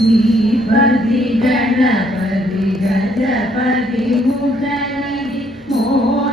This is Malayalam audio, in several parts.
श्रीपति गणपति गजपति मुखनिधि मोह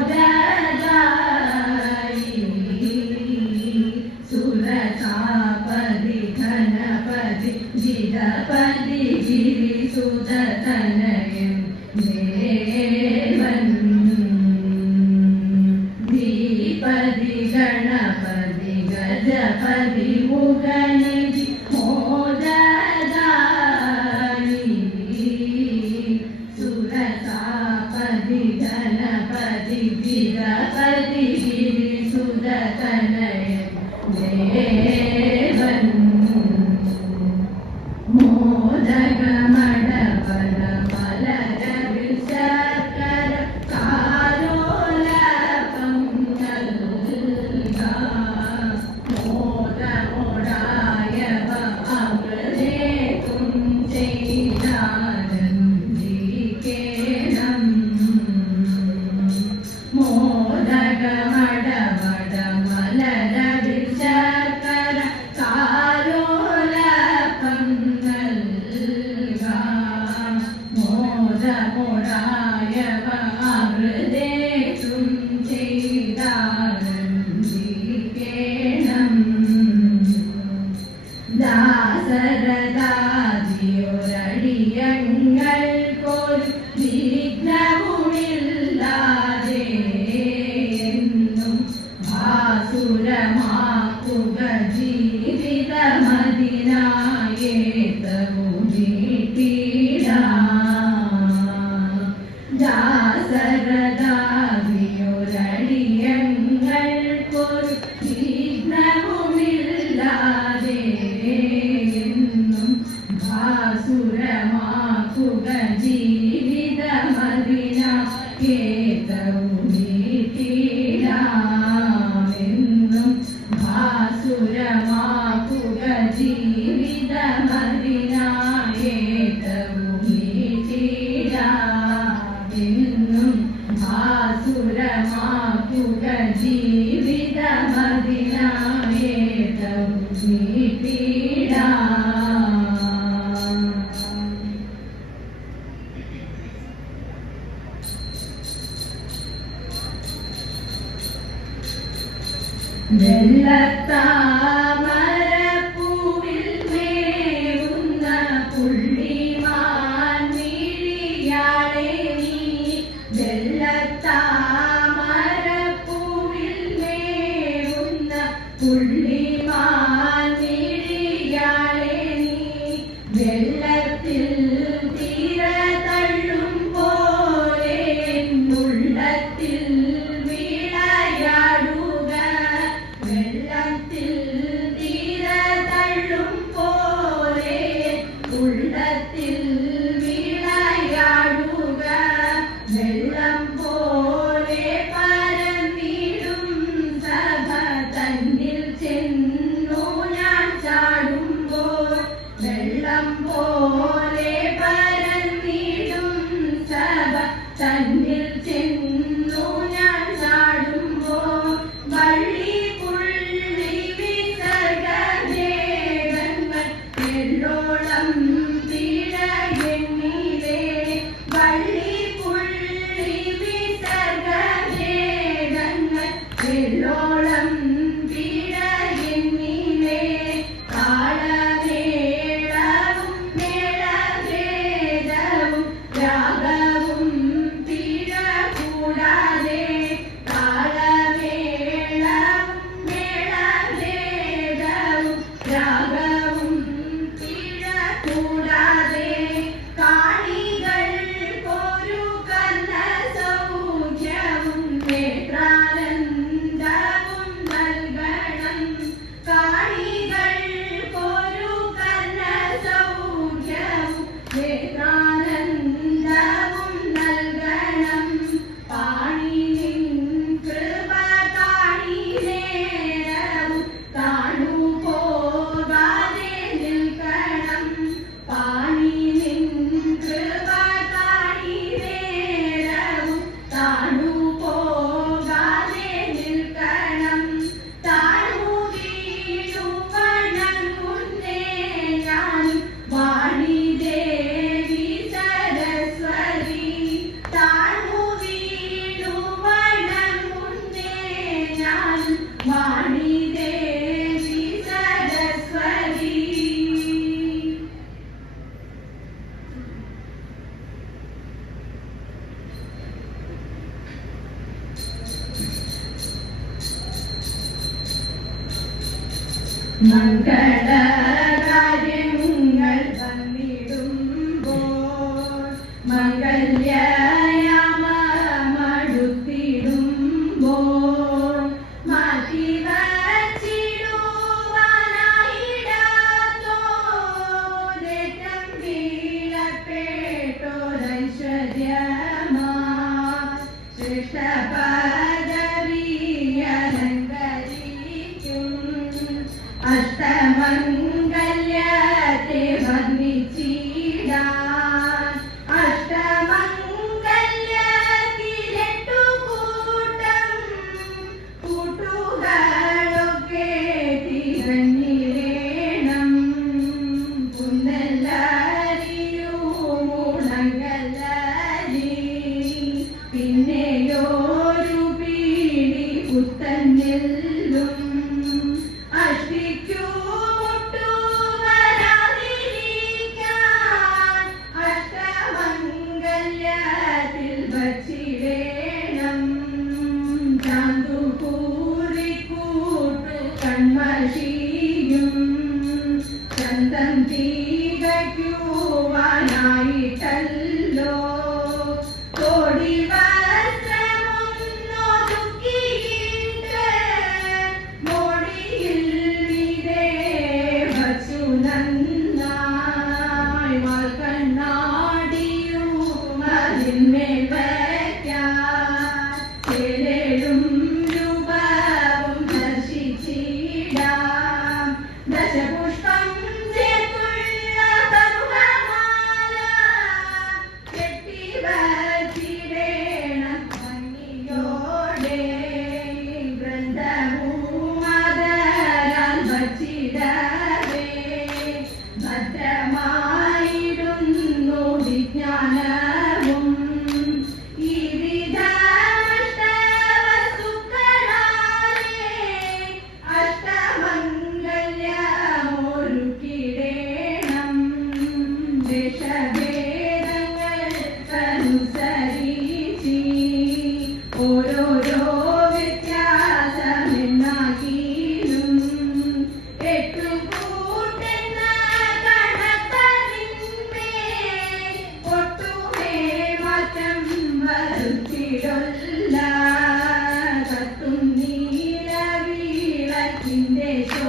住院啦 വെള്ളത്തിൽ തീര പോലെ ഉള്ളത്തിൽ വീളയാടുക വെള്ളത്തിൽ തീര പോലെ ഉള്ളത്തിൽ Mitra. മംഗളകാര്യങ്ങൾ Entendi.